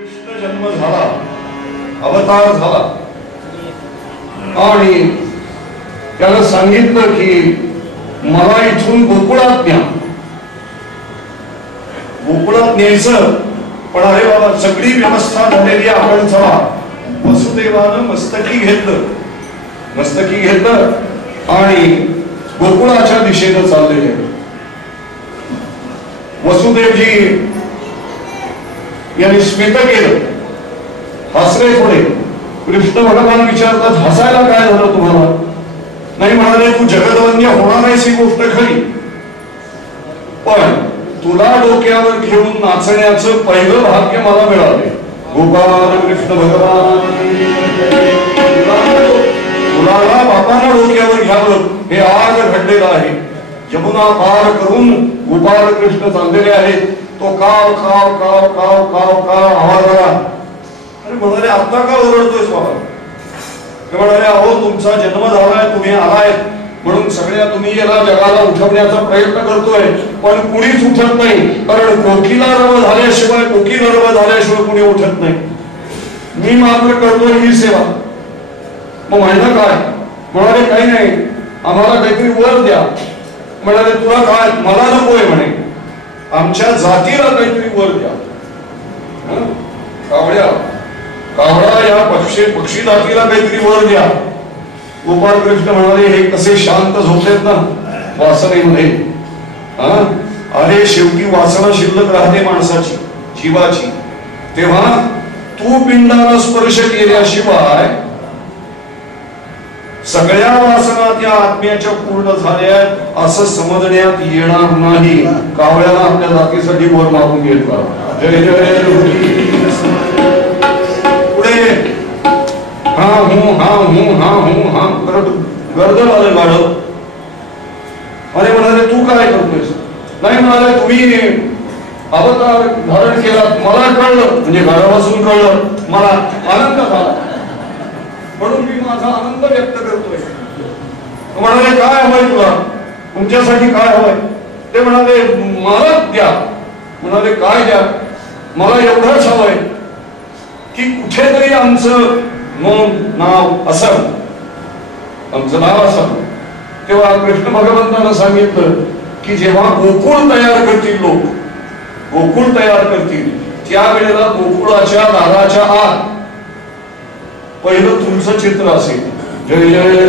कृष्ण जन्म झाला, अवतार झाला आणि त्याला सांगितलं की मला इथून गोकुळात न्या. गोकुळात न्यायचं, पण अरे बाबा सगळी व्यवस्था झालेली आपण चला. वसुदेवानं मस्तकी घेतलं आणि गोकुळाच्या दिशेनं चाललेले. वसुदेवजी यांनी स्मित केलं, हसले थोडे. कृष्ण भगवान विचारतात हसायला काय झालं तुम्हाला? नाही म्हणाले, तू जगदवंद्य होणार आहेस ही गोष्ट खरी, पण तुला डोक्यावर घेऊन नाचण्याचं पहिलं भाग्य मला मिळाले. गोपाल कृष्ण भगवान, तुला बापाला डोक्यावर घ्यावं हे आज घडलेलं आहे. यमुना पार करून गोपाल कृष्ण चाललेले आहेत. तो काव काव काव काव काव काव आवाज आला. अरे म्हणाले, आता का ओरडतोय बाबा? ते म्हणाले, अहो तुमचा जन्म झालाय, तुम्ही आलाय म्हणून सगळ्या तुम्ही याला जगाला उठवण्याचा प्रयत्न करतोय, पण कुणीच उठत नाही. कारण कोकीला रव झाल्याशिवाय कुणी उठत नाही. मी मात्र करतोय ही सेवा. मग म्हणलं काय? म्हणाले, काही नाही, आम्हाला काहीतरी वर द्या. म्हणाले, तुला काय? मला नकोय म्हणे, आमच्या जातीला काहीतरी वर द्या. कावळा या पक्षी जातीला काहीतरी वर द्या. गोपाळ कृष्ण म्हणाले, हे कसे शांत झोपलेत ना वासनेमध्ये. अरे शेवटी वासना शिल्लक राहते माणसाची, जीवाची. तेव्हा तू पिंडाला स्पर्श केल्याशिवाय सगळ्या वासना त्या आत्म्याच्या पूर्ण झाल्या असं समजण्यात येणार नाही. कावळ्याला आपल्या जातीसाठी वर मागून घेतला. जय जय पुढे हा करत गर्दन आले गाढव. अरे म्हणाले, तू काय करतोयस? नाही म्हणाले, तुम्ही अवतार धारण केला, मला कळलं, म्हणजे गाढवासून कळलं, मला आनंद झाला म्हणून मी माझा आनंद व्यक्त करतोय. म्हणाले, काय हवंय तुला? तुमच्यासाठी काय हवंय? ते म्हणाले, मला द्या. म्हणाले, काय द्या? मला एवढंच हवंय की कुठेतरी आमचं नाव असावं, आमचं नाव असावं. तेव्हा कृष्ण भगवंतानं सांगितलं की जेव्हा गोकुळ तयार करतील लोक, गोकुळ तयार करतील त्यावेळेला गोकुळाच्या दाराच्या आत पहिलं तुमचं चित्र असेल. जय जय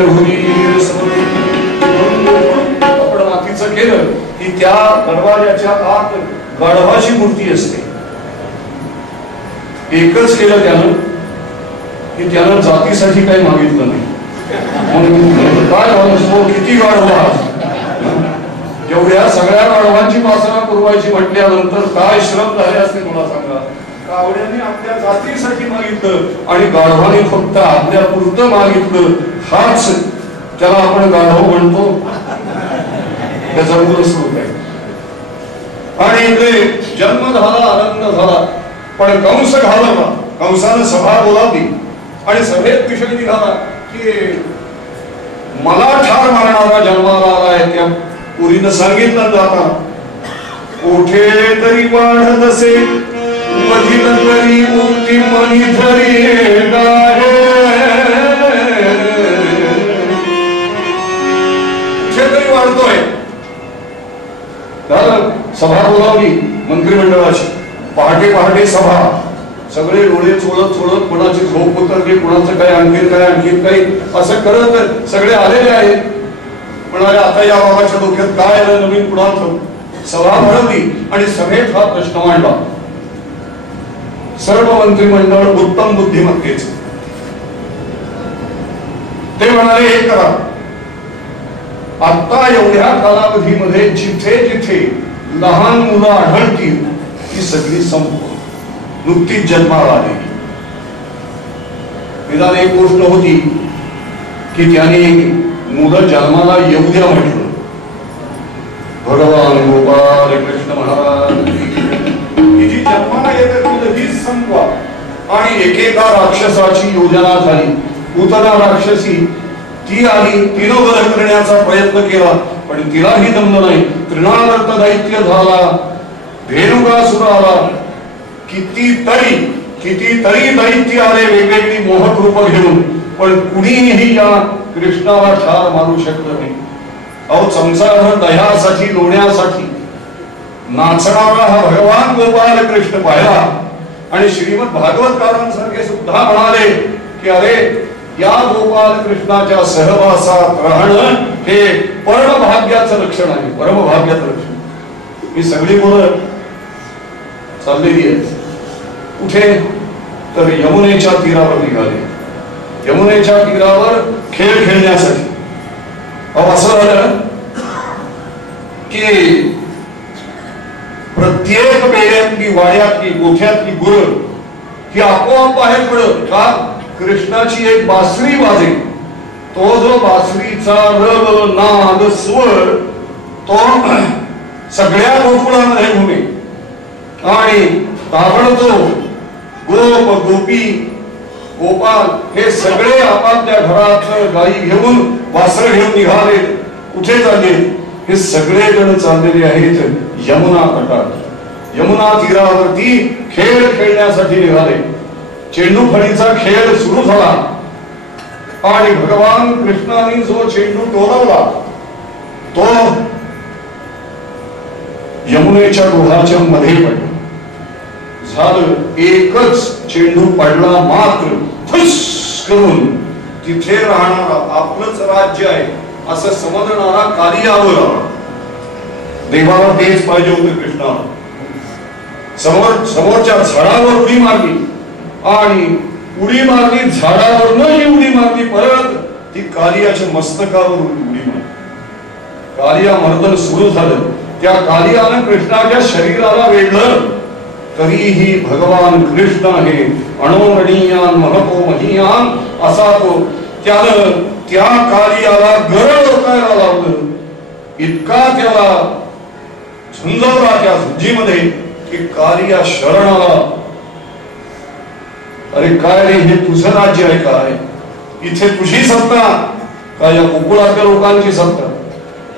आपण मातीचं केलं की त्या दरवाजाच्या आत गाढवाची मूर्ती असते. एकच केलं त्यानं की त्यानं जातीसाठी काही मागितलं नाही. काय म्हणतो, किती गाढवा, एवढ्या सगळ्या गाढवांची वासना पुरवायची म्हटल्यानंतर काय श्रम झाले असते मला सांगा. कावड्याने आपल्या जातीसाठी मागितलं आणि गाढवाने फक्त आपल्या पुरतं मागितलं. हाच त्याला आपण गाढव म्हणतो. त्याचा मूळ स्वरूप आहे. आणि इकडे जन्म झाला, आनंद झाला, पण कंस घालवला. कंसानं सभा बोलावली आणि सभेत विषय निघाला की मला ठार मारणारा जन्माला आलाय. त्या पुरीनं सांगितलं जाता, कुठे तरी वाढत असे मधील तरी मूर्ती मनी धरी कुठे तरी वाढतोय. सभा बोलावली मंत्रिमंडळाची. पहाटे सभा, सगळे डोळे चोळत कोणाची झोप उतरली, कोणाचं काय आणखीन काही असं करत सगळे आलेले आहेत. म्हणाले, आता या बाबाच्या डोक्यात काय आलं नवीन कुणाचं? सभा भरवली आणि सभेत हा प्रश्न मांडला. सर्व मंत्रिमंडळ उत्तम बुद्धिमत्तेच. ते म्हणाले, हे करा, आता एवढ्या कालावधीमध्ये जिथे जिथे लहान मुलं आढळतील ती सगळी संपवा. नुकतीच जन्माला आली. निदान एक गोष्ट होती की त्याने मुलं जन्माला येऊ द्या म्हटलं. भगवान गोपाल कृष्ण महाराज ही जी जन्माला येते मुलं हीच संपवा. आणि एकेका राक्षसाची योजना झाली. पूतना राक्षसी ती आली, तिनं वध करण्याचा प्रयत्न केला, पण तिलाही जमलं नाही. तृणावर्त दैत्य झाला, धेनुकासुर आला. कितीतरी कितीतरी दैत्य आले वेगवेगळी मोहक रूप घेऊन, पण कुणीही या कृष्णाला ठार मारू शकलं नाही. अहो चमचाभर दह्यासाठी लोण्यासाठी नाचणारा हा भगवान गोपाल कृष्ण पाहिला आणि श्रीमद भागवतकारांसारखे सुद्धा म्हणाले की अरे या गोपाल कृष्णाच्या सहवासात राहणं हे परमभाग्याचं लक्षण आहे, परमभाग्याचं लक्षण. ही सगळी मुलं चाललेली आहेत कुठे तर यमुनेच्या तीरावर निघाले. यमुनेच्या तीरावर खेळ खेळण्यासाठी. अहो असं झालं की प्रत्येक बेड्यातली वाड्यातली गोठ्यातली गुरं ही आपोआप बाहेर पडत का कृष्णाची एक बासरी वाजे. तो जो बासरीचा रग नाद स्वर तो सगळ्या गोकुळामध्ये घुमे आणि ताबडतोब गोप गोपी गोपाल हे सगळे आपापल्या घरात गाई घेऊन वासर घेऊन निघाले. कुठे चालले? हे सगळे जण चाललेले आहेत यमुना तटात. यमुना तीरावरती खेळ खेळण्यासाठी निघाले. चेंडू फळीचा खेळ सुरू झाला आणि भगवान कृष्णाने जो चेंडू टोलवला तो यमुनेच्या डोहाच्या मध्ये पडला. झालं एकच चेंडू पडला मात्र फुस करून तिथे राहणारा आपलंच राज्य आहे असं समजणारा कालियावर आला. देवाला तेच पाहिजे होते कृष्णाला. समोरच्या झाडावर उडी मारली आणि उडी मारली झाडावरनं उडी मारली परत ती कालियाच्या मस्तकावर उडी मारली. कालिया मर्दन सुरू झालं. त्या कालियानं कृष्णाच्या शरीराला वेढलं तरीही भगवान कृष्ण हे अणोरणीयान महतो महीयान असा तो त्यानं त्या कालियाला गरळ ओकायला लावलं. इतका त्याला झुंजवला त्या झुंजीमध्ये की कालिया शरण आला. अरे काय रे हे तुझं राज्य आहे काय? इथे तुझी सत्ता का या गोकुळातल्या लोकांची सत्ता?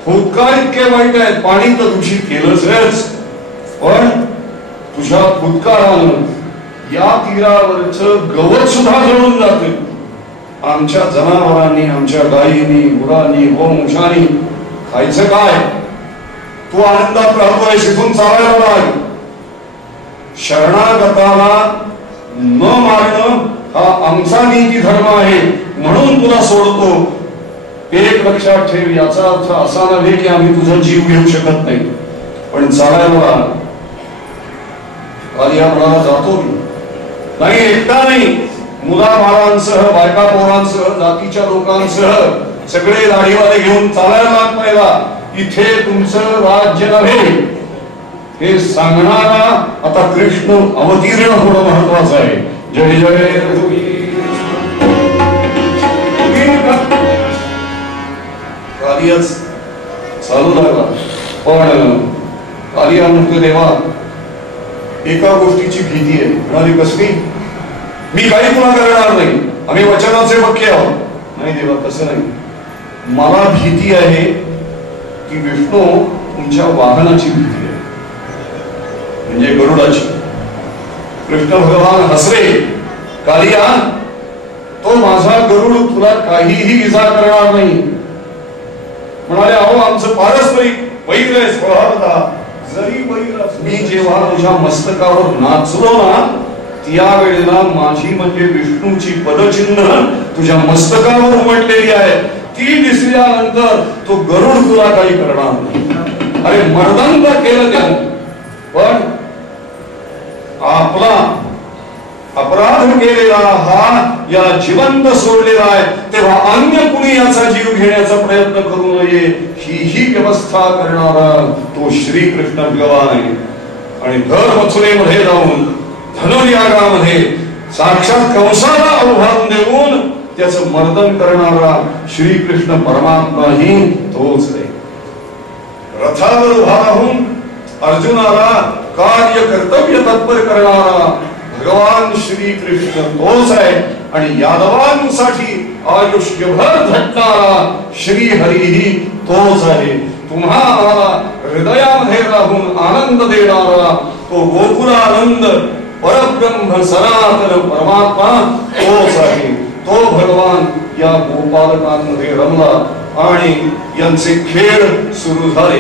फुटकार इतके वाईट आहेत. पाणी तर दूषित केलंच पण तुझ्या फुटकारानं या तीरावरचं गवत सुद्धा जळून जाते. आमच्या जनावरांनी आमच्या गायींनी गुरांनी गोवंशांनी खायचं काय? तू आनंदात राहतोय तिथून चालायला लाग. शरणागताला न मारणं हा आमचा नीती धर्म आहे म्हणून तुला सोडतो. एक लक्षात ठेव याचा अर्थ असा नव्हे की आम्ही तुझा जीव घेऊ शकत नाही पण चालायला लाग. कालिया म्हणाला जातो मी. नाही एकटा नाही मुला बाळांसह बायका पोरांसह जातीच्या लोकांसह सगळे दाढीवाले घेऊन चालायला लाग. पहिला इथे तुमचं राज्य नव्हे हे सांगणारा आता कृष्ण अवतीर्ण होणं महत्वाचं आहे. जय जय कालियाच चालू लागला पण कालिया म्हणतो देवा एका गोष्टीची भीती आहे. म्हणाली कसली? मी काही तुला करणार नाही. आम्ही वचनाचे पक्के आहोत. नाही देवा तसं नाही. मला भीती आहे की विष्णू तुमच्या वाहनाची भीती आहे म्हणजे गरुडाची. कृष्ण भगवान हसले. कालिया तो माझा गरुड तुला काहीही इजा करणार नाही. म्हणाले अहो आमचं पारस्परिक वैर आहे स्वभावतः. जरी मी जेव्हा तुझ्या मस्तकावर नाचलो ना त्यावेळेला माझी म्हणजे विष्णूची पदचिन्ह तुझ्या मस्तकावर उमटलेली आहे. ती दिसल्यानंतर तो गरुड तुला काही करणार नाही. अरे मर्दन तर केलं त्याने पण आपला अपराध केलेला हा याला जिवंत सोडलेला आहे तेव्हा अन्य कुणी याचा जीव घेण्याचा प्रयत्न करू नये ही व्यवस्था करणारा तो श्रीकृष्ण भगवान आहे. आणि दर मथुरेमध्ये जाऊन धनुर्यागामध्ये साक्षात कंसाला उभारून देऊन त्याचं मर्दन करणारा श्रीकृष्ण परमात्मा ही तोच आहे. रथावर उभा राहून अर्जुनाला कार्य कर्तव्य तत्पर करणारा भगवान श्री कृष्ण तोच आहे. आणि यादवांसाठी आयुष्यभर झटणारा श्री हरी तोच आहे. तुम्हाला हृदयामध्ये राहून आनंद देणारा तो गोकुळानंद परब्रह्म सनातन परमात्मा तोच आहे. तो भगवान या गोपालकांमध्ये रमला आणि यांचे खेळ सुरू झाले.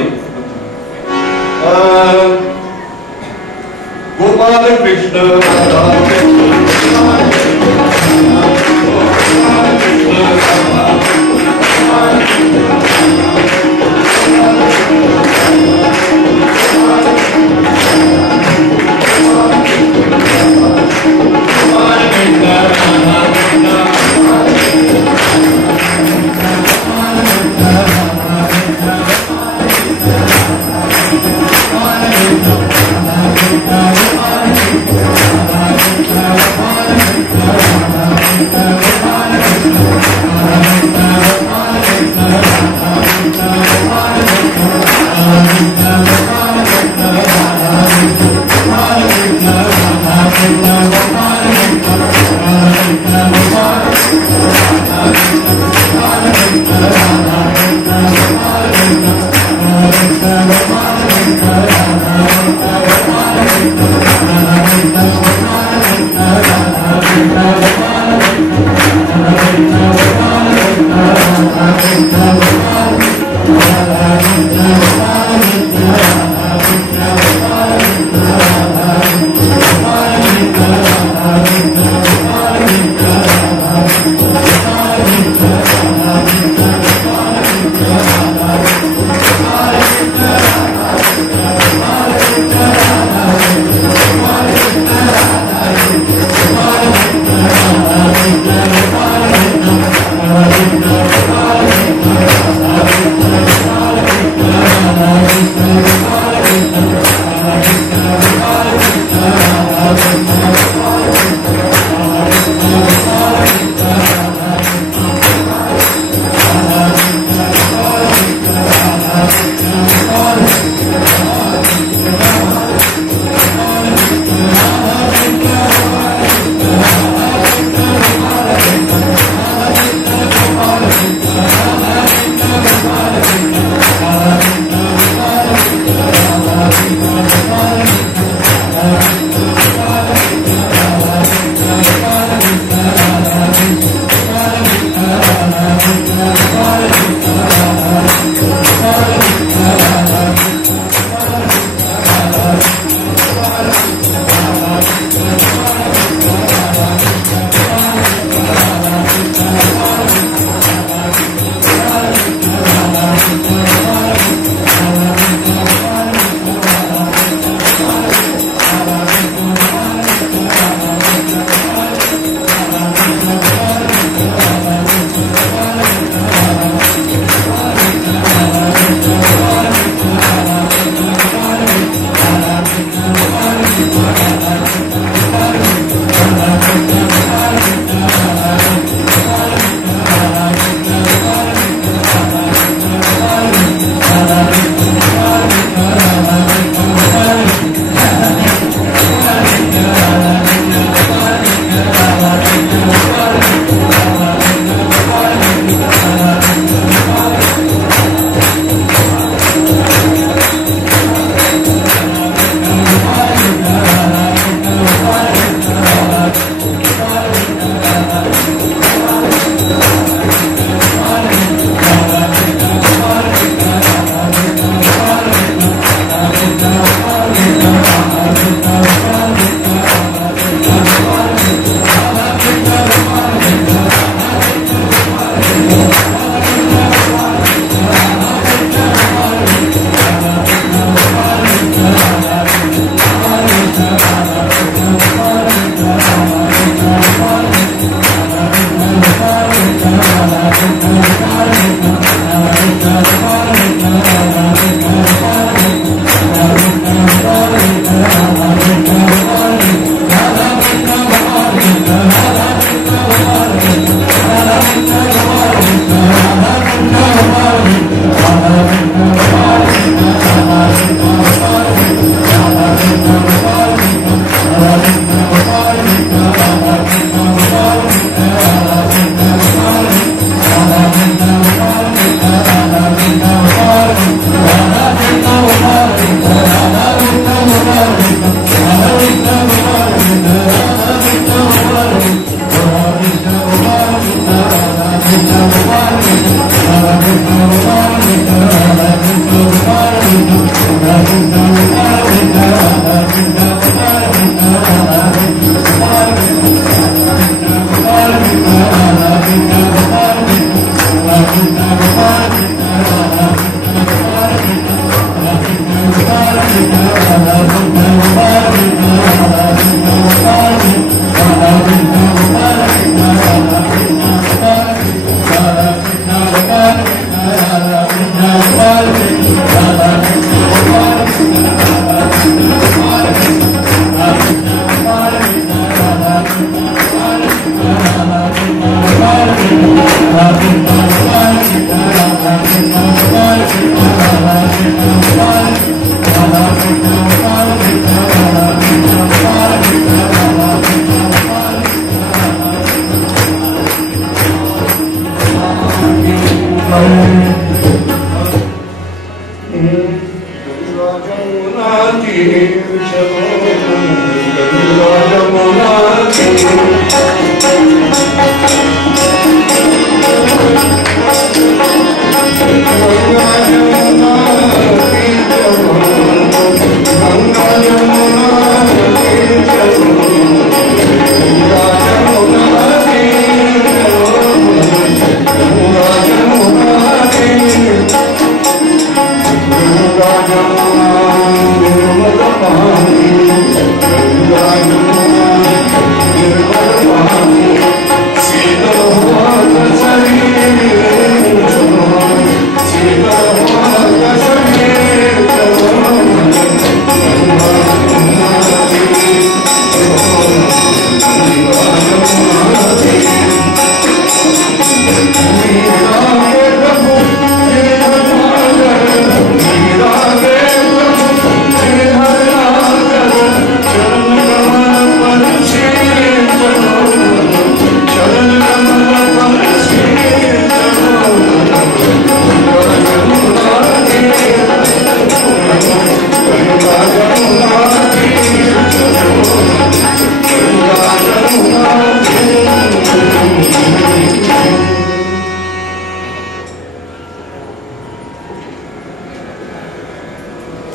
गोपाल कृष्ण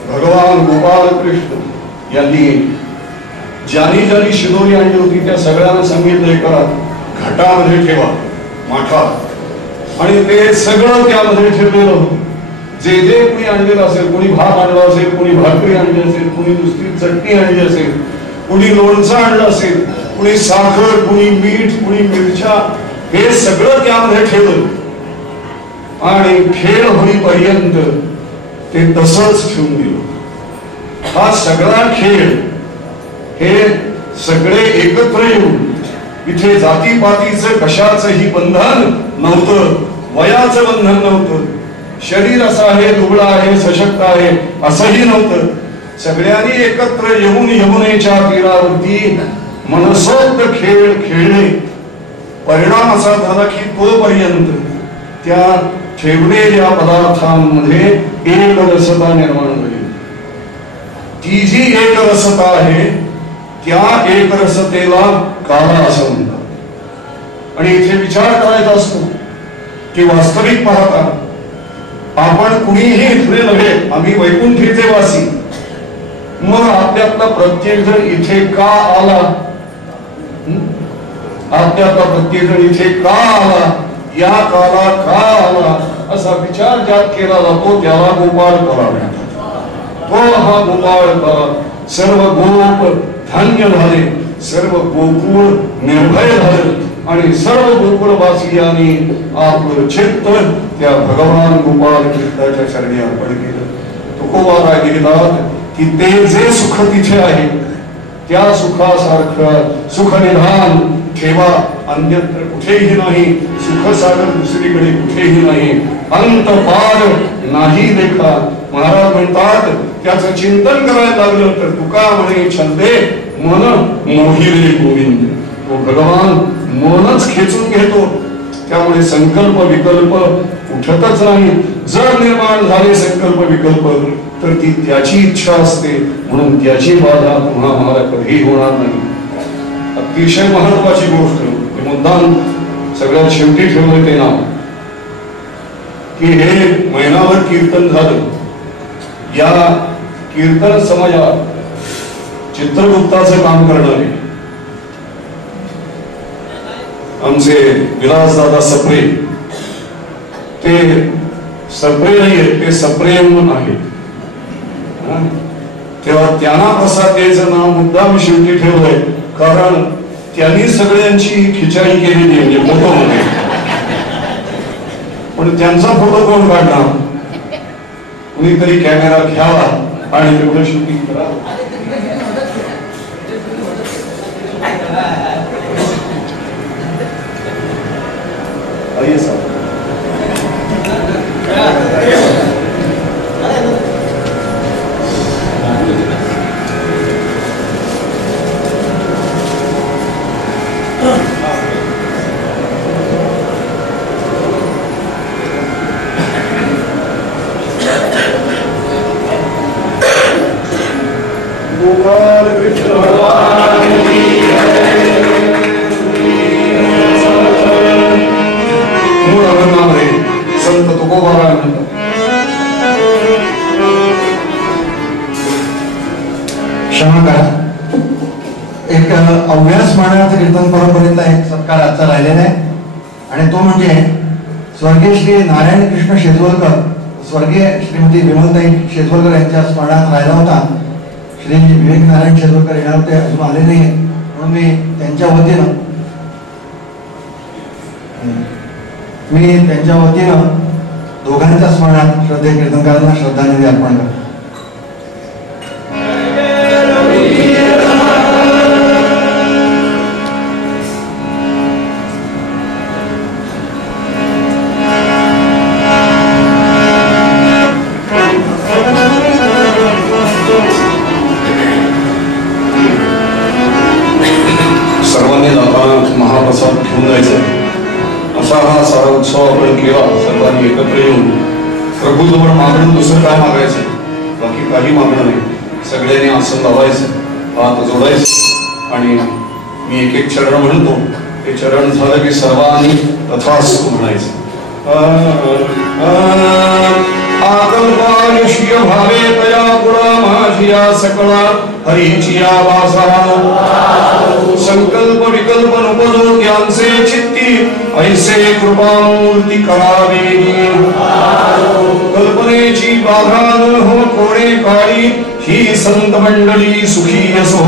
भगवान गोपाल कृष्ण यांनी ज्यांनी ज्यांनी शिदोरी आणली होती त्या सगळ्यांना सांगितलं करा घाटामध्ये ठेवा माठात, आणि ते सगळं त्यामध्ये ठेवलेलं होतं. जे जे कोणी आणलेलं असेल, कोणी भात आणला असेल, कोणी भाकरी आणली असेल, कोणी नुसती चटणी आणली असेल, कोणी लोणचं आणलं असेल, कोणी साखर, कोणी मीठ, कोणी मिरच्या, हे सगळं त्यामध्ये ठेवलं. आणि खेळ होईपर्यंत ते तसंच ठेवून दिलं. हा सगळा खेळ हे सगळे एकत्र येऊन इथे जातीपातीचं कशाचंही बंधन नव्हतं, वयाचं बंधन नव्हतं, शरीर असं आहे, दुबळा आहे, सशक्त आहे असंही नव्हतं. सगळ्यांनी एकत्र येऊन यमुनेच्या तीरावरती मनसोक्त खेळ खेळले. परिणाम असा झाला की तोपर्यंत त्या ठेवलेल्या पदार्थांमध्ये एक रसता निर्माण झाली. ती जी एक रसता आहे त्या एक रसतेला काला असं म्हणतात. आणि इथे विचार करायचा असतो की वास्तविक पाहता आपण कुणीही इथले नव्हे, आम्ही वैकुंठीचे वासी. मग आपल्यातला प्रत्येक जण इथे का आला? आपल्यातला प्रत्येक जण इथे का आला, या काला का आला असा विचार ज्यात केला जातो त्याला गोपाळ कला म्हणतात. तो हा गोपाळ कला. सर्व गोप धन्य झाले, सर्व गोकुळ निर्भय झाले आणि सर्व गोकुळवासियांनी आपलं चित्त त्या भगवान गोपाळ कृष्णाच्या चरणी अर्पण केलं. तुकोबा लिहितात की ते जे सुख तिथे आहे त्या सुखासारखं सुखनिधान ठेवा अन्यत्र कुठेही नाही. सुखसागर दुसरीकडे कुठेही नाही, अंत पार नाही देखा. महाराज म्हणतात त्याचं चिंतन करायला लागलं तर तुका म्हणे छंदे मन मोहिरे गोविंद. तो भगवान मनच खेचून घेतो. त्यामुळे संकल्प विकल्प उठतच नाही. जर निर्माण झाले संकल्प विकल्प तर ती त्याची इच्छा असते, म्हणून त्याची बाधा पुन्हा मला कधीही होणार नाही. अतिशय महत्वाची गोष्ट मुद्दाम सगळ्यात शेवटी ठेवलं ते नाव की हे महिनाभर कीर्तन झालं. या कीर्तन समाजात चित्रगुप्ताचं काम करणारे आमचे विलासदादा सप्रे, ते सप्रे नाही आहेत, ते सप्रेम आहे. तेव्हा त्यांना प्रसाद द्यायचं नाव मुद्दाम शेवटी ठेवलंय, कारण त्यांनी सगळ्यांची खिचाई केलेली म्हणजे फोटो मध्ये. पण त्यांचा फोटो कोण काढणार? कुणीतरी कॅमेरा घ्यावा आणि तेवढं शूटिंग करावं. आइए साहब. गोपाल कृष्ण भगवान की मूळ अभंगामध्ये संत तुकोबाराय म्हणतात, क्षमा करा, एक अव्यास मांडण्याचं कीर्तन परंपरेतला एक सत्कार आजचा राहिलेला आहे आणि तो म्हणजे स्वर्गीय श्री नारायण कृष्ण शेजवलकर, स्वर्गीय श्रीमती विमलताई शेजवलकर यांच्या स्मरणात राहिला होता. श्री विवेक नारायण शेजवलकर येणार होते, अजून आले नाही, म्हणून मी त्यांच्या वतीनं दोघांच्या स्मरणात श्रद्धे कीर्तनकारांना श्रद्धांजली अर्पण करतो. सर्वांनी जाताना महाप्रसाद घेऊन जायचा असा हा सारा उत्सव आपण केला. सर्वांनी एकत्र येऊन प्रभूजवळ मागणं दुसरं काय मागायचं, बाकी काही मागणं नाही. सगळ्यांनी आसन लावायचं, हात जोडायचं आणि मी एक एक चरण म्हणतो. ते चरण झालं की सर्वांनी तथास्तु म्हणायचं. आकल्पायुष्य भावे तया गुणा माझिया सकळा हरीचिया वासा संकल्प विकल्प नुपजो ज्ञानसे चित्ती ऐसे कृपामूर्ती करावे. कल्पनेची बाधा न हो कोणे काळी ही संत मंडळी सुखी असो.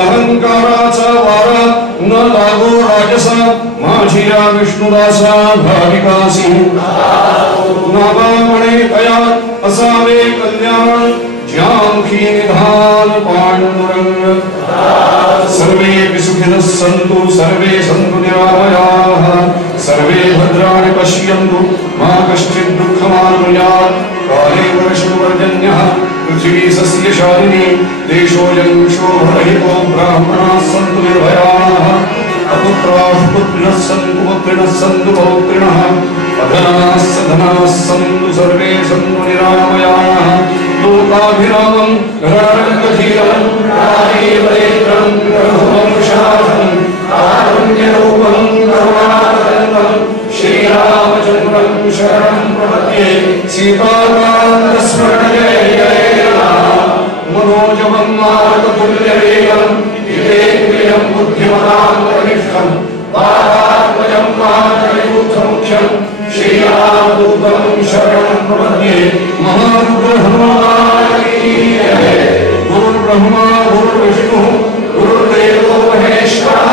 अहंकाराचा वारा न लागो राजसा माझिया विष्णुदासा भाविकासी. नागामणे तया असावे कल्याण ज्यामुखी निधान पांडुरंग. सर्वे सुखिनः सन्तु सर्वे सन्तु निरामयाः सर्वे भद्राणि पश्यन्तु मा कश्चित् दुःखमाप्नुयात्. काले वर्षतु पर्जन्यः पृथिवी सस्यशालिनी देशोऽयं क्षोभरहितो ब्राह्मणाः सन्तु निर्भयाः. अपुत्राः पुत्रिणः सन्तु पुत्रिणः सन्तु पौत्रिणः अधनाः सधनाः सन्तु सर्वे सन्तु निरामयाः. लोकाभिरामं रणरङ्गधीरं राजीवनेत्रं रघुवंशाहं कारुण्यरूपं करुणावतारं श्रीरामचन्द्रं शरणं प्रपद्ये. सीताकान्तस्मरण जय जय राम मनोजवं मारुततुल्यवेगं जितेन्द्रियं बुद्धिमतां वरिष्ठं वातात्मजं मातरिपुत्रमुख्यं श्रीरामदूतं शरणं प्रपद्ये. महारुद्र हनुमान की जय. गुरुर्ब्रह्मा गुरुर्विष्णु गुरुर्देवो महेश्वरः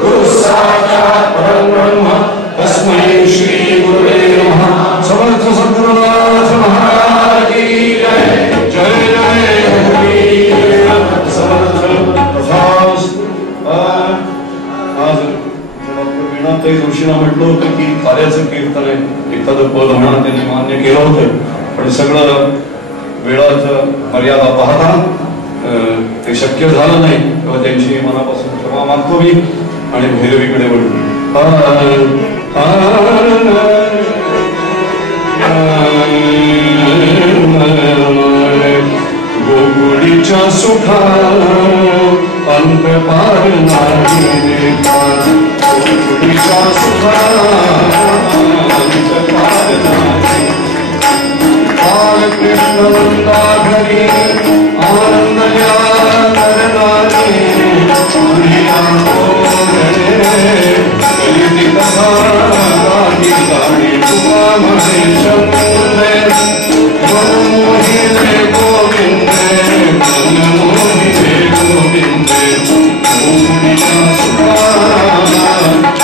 गुरुसाक्षात् परब्रह्म तस्मै श्री गुरुवे नमः. समर्थ सद्गुरुनाथ महाराज की जय. जय जय हरिवीर समर्थ तथास्तु. आज वीणाताई जोशींना म्हटलं होतं की कार्याचं कीर्तन आहे, एखादं पद म्हणा, त्यांनी मान्य केलं होतं. पण सगळं वेळाचं मर्यादा पाहता ते शक्य झालं नाही, तेव्हा त्यांची मनापासून क्षमा मागतो मी आणि भैरवीकडे वळतो. गोकुळीच्या सुखा अंत पार नाही देता. गोकुळीच्या सुखा अंत पार नाही. कृष्ण वृंदाघरी आनंदया नरनारी कथा गाणी गाणी तुका म्हणे शंभुंदे मोहिते गोविंदे मोहिते गोविंदे. गोकुळीच्या सुखा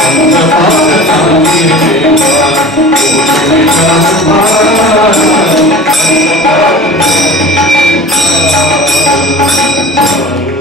अंत पार नाही देता. गोकुळीच्या सुखा Thank you.